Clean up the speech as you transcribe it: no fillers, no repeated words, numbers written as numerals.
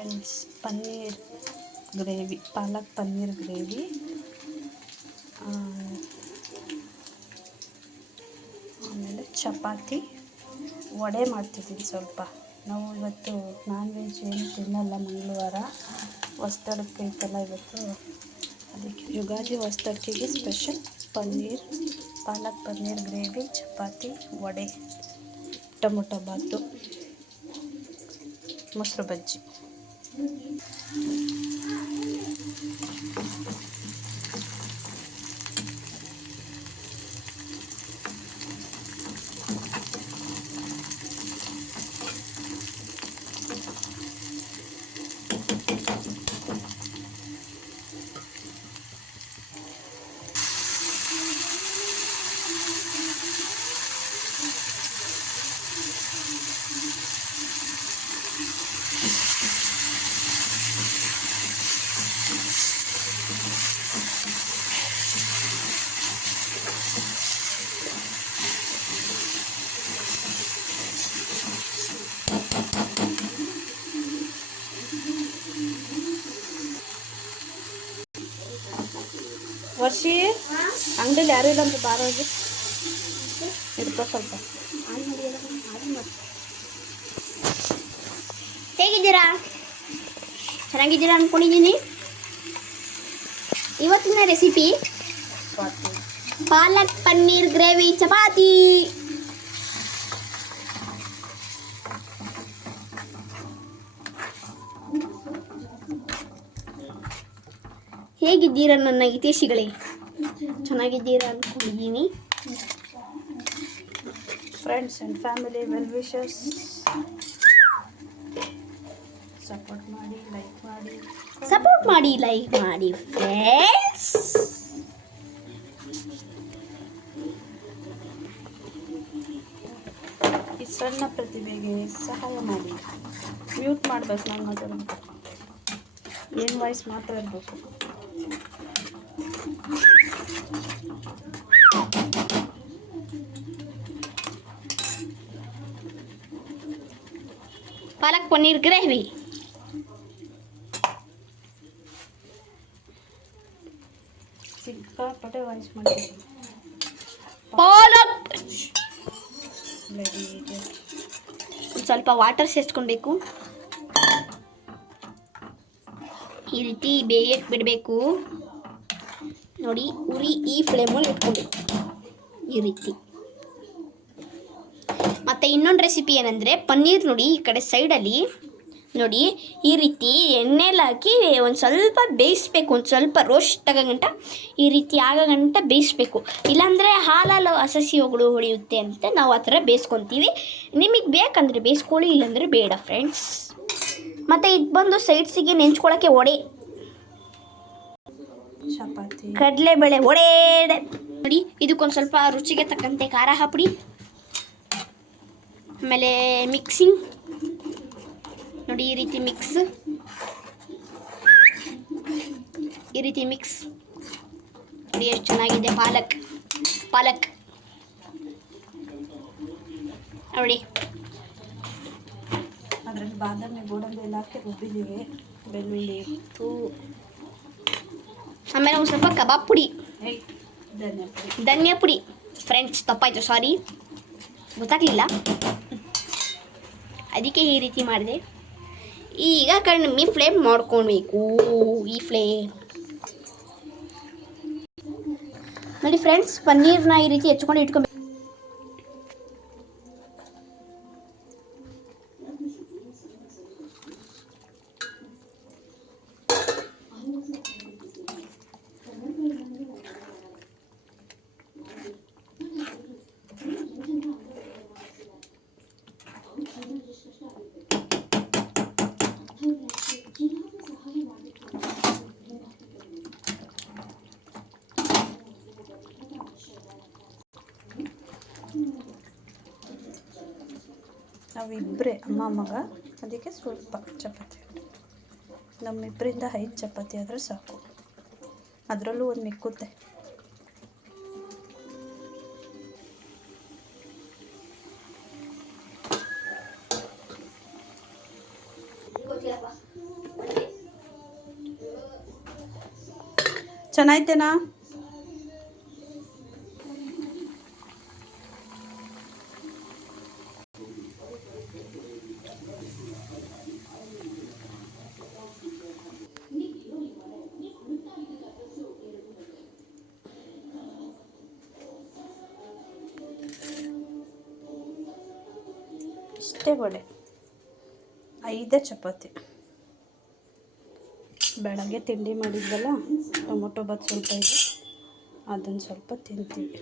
Friends, paneer gravy, palak paneer gravy. ಆಮೇಲೆ ಚಪಾತಿ, ವಡೆ ಮಾಡ್ತಿದ್ದೀನಿ ಸ್ವಲ್ಪ. ನಾವು ಇವತ್ತು ನಾನ್ ವೆಜ್ ಏನು ತಿನ್ನಲ್ಲ, ಮಂಗಳವಾರ ಹೊಸ್ದಡ್ಕೆ ಐತಲ್ಲ ಇವತ್ತು, ಅದಕ್ಕೆ Ugadi ಹೊಸ್ದಡ್ಕೆಗೆ special paneer, palak paneer gravy, chapati, vada, tomato ಬಾತು, ಮೊಸರು ಬಜ್ಜಿ. ವರ್ಷಿ ಅಂಗಡಿಯಲ್ಲಿ ಯಾರು ಇಲ್ಲ ಅಂತ ಬಾರೋಗಿ ಇಡ್ಕೋ ಸ್ವಲ್ಪ. ಹೇಗಿದ್ದೀರಾ? ಚೆನ್ನಾಗಿದ್ದೀರಾ ಅಂದ್ಕೊಂಡಿದ್ದೀನಿ. ಇವತ್ತಿನ ರೆಸಿಪಿ ಪಾಲಕ್ ಪನ್ನೀರ್ ಗ್ರೇವಿ ಚಪಾತಿ. ಹೇಗಿದ್ದೀರಾ ನನ್ನ ಹಿತೈಷಿಗಳೇ? ಚೆನ್ನಾಗಿದ್ದೀರಾ ಅಂದ್ಕೊಂಡಿದ್ದೀನಿ. Friends and family, well wishers, support ಮಾಡಿ, ಲೈಕ್ ಮಾಡಿ ಫ್ರೆಂಡ್ಸ್. ಈ ಸಣ್ಣ ಪ್ರತಿಭೆಗೆ ಸಹಾಯ ಮಾಡಿ. ಮ್ಯೂಟ್ ಮಾಡಬೇಕು, ನಾನು ಮಾತಾಡೋದು ಏನು ವಾಯ್ಸ್ ಮಾತ್ರ ಇರಬೇಕು. ಪಾಲಕ್ ಪನ್ನೀರ್ ಗ್ರೇವಿ. ಸಿಕ್ಕಾಪಟ್ಟೆ ವಾಯ್ಸ್ ಮಾಡ್ತೀನಿ. ಪಾಲಕ್ ಸ್ವಲ್ಪ ವಾಟರ್ ಸೇರಿಸ್ಕೊಳ್ಬೇಕು. ಈ ರೀತಿ ಬೇಯಕ್ಕೆ ಬಿಡಬೇಕು. ನೋಡಿ, ಉರಿ ಈ ಫ್ಲೇಮಲ್ಲಿ ಇಟ್ಕೊಳ್ಬೇಕು ಈ ರೀತಿ. ಮತ್ತು ಇನ್ನೊಂದು ರೆಸಿಪಿ ಏನಂದರೆ ಪನ್ನೀರ್ ನೋಡಿ, ಈ ಕಡೆ ಸೈಡಲ್ಲಿ ನೋಡಿ ಈ ರೀತಿ ಎಣ್ಣೆಲಿ ಹಾಕಿ ಒಂದು ಸ್ವಲ್ಪ ಬೇಯಿಸ್ಬೇಕು. ಒಂದು ಸ್ವಲ್ಪ ರೋಸ್ಟ್ ಆಗಂಟ ಈ ರೀತಿ ಆಗಂಟ ಬೇಯಿಸ್ಬೇಕು. ಇಲ್ಲಾಂದರೆ ಹಾಲಲ್ಲಿ ಹಸಸಿಗಳು ಹೊಡೆಯುತ್ತೆ ಅಂತ ನಾವು ಆ ಥರ ಬೇಯಿಸ್ಕೊತೀವಿ. ನಿಮಗೆ ಬೇಕಂದರೆ ಬೇಯಿಸ್ಕೊಳ್ಳಿ, ಇಲ್ಲಾಂದರೆ ಬೇಡ ಫ್ರೆಂಡ್ಸ್. ಮತ್ತು ಇದು ಬಂದು ಸೈಡ್ಸಿಗೆ ನೆಂಚ್ಕೊಳ್ಳೋಕ್ಕೆ ವಡೆ, ಚಪಾತಿ, ಕಡಲೆಬೇಳೆ ವಡೆ ನೋಡಿ. ಇದಕ್ಕೊಂದು ಸ್ವಲ್ಪ ರುಚಿಗೆ ತಕ್ಕಂತೆ ಖಾರ ಹಾಕ್ಬಿಡಿ. ಆಮೇಲೆ ಮಿಕ್ಸಿಂಗ್ ನೋಡಿ, ಈ ರೀತಿ ಮಿಕ್ಸ್ ನೋಡಿ ಎಷ್ಟು ಚೆನ್ನಾಗಿದೆ. ಪಾಲಕ್ ನೋಡಿ, ಅದರಲ್ಲಿ ಬಾದಾಮಿ ಗೋಡಂಬಿ ಎಲ್ಲ ಹಾಕಿ ರುಬ್ಬಿದ್ದೀವಿ, ಬೆಳ್ಳುಳ್ಳಿ, ಆಮೇಲೆ ಒಂದು ಸ್ವಲ್ಪ ಕಬಾಬ್ ಪುಡಿ, ಧನಿಯಾ ಪುಡಿ. ಫ್ರೆಂಡ್ಸ್ ತಪ್ಪಾಯಿತು, ಸಾರಿ, ಗೊತ್ತಾಗಲಿಲ್ಲ, ಅದಕ್ಕೆ ಈ ರೀತಿ ಮಾಡಿದೆ. ಈಗ ಕಡಿಮೆ ಫ್ಲೇಮ್ ಮಾಡ್ಕೊಳ್ಬೇಕು. ಈ ಫ್ಲೇಮ್ ನೋಡಿ ಫ್ರೆಂಡ್ಸ್, ಪನ್ನೀರ್ನ ಈ ರೀತಿ ಹೆಚ್ಕೊಂಡು ಇಟ್ಕೊಬೇಕು. ನಾವಿಬ್ಬರೇ ಅಮ್ಮ ಮಗ, ಅದಕ್ಕೆ ಸ್ವಲ್ಪ ಚಪಾತಿ. ನಮ್ಮಿಬ್ಬರಿಂದ 5 ಚಪಾತಿ ಆದರೆ ಸಾಕು, ಅದರಲ್ಲೂ ಒಂದು ಮಿಕ್ಕುತ್ತೆ. ಚೆನ್ನಾಯ್ತೇನಾ? ಇಷ್ಟೇ ವಡೆ, 5 ಚಪಾತಿ. ಬೆಳಗ್ಗೆ ತಿಂಡಿ ಮಾಡಿದ್ವಲ್ಲ, ಟೊಮೊಟೊ ಬಾತ್ ಸ್ವಲ್ಪ ಇದೆ, ಅದನ್ನು ಸ್ವಲ್ಪ ತಿಂತೀವಿ.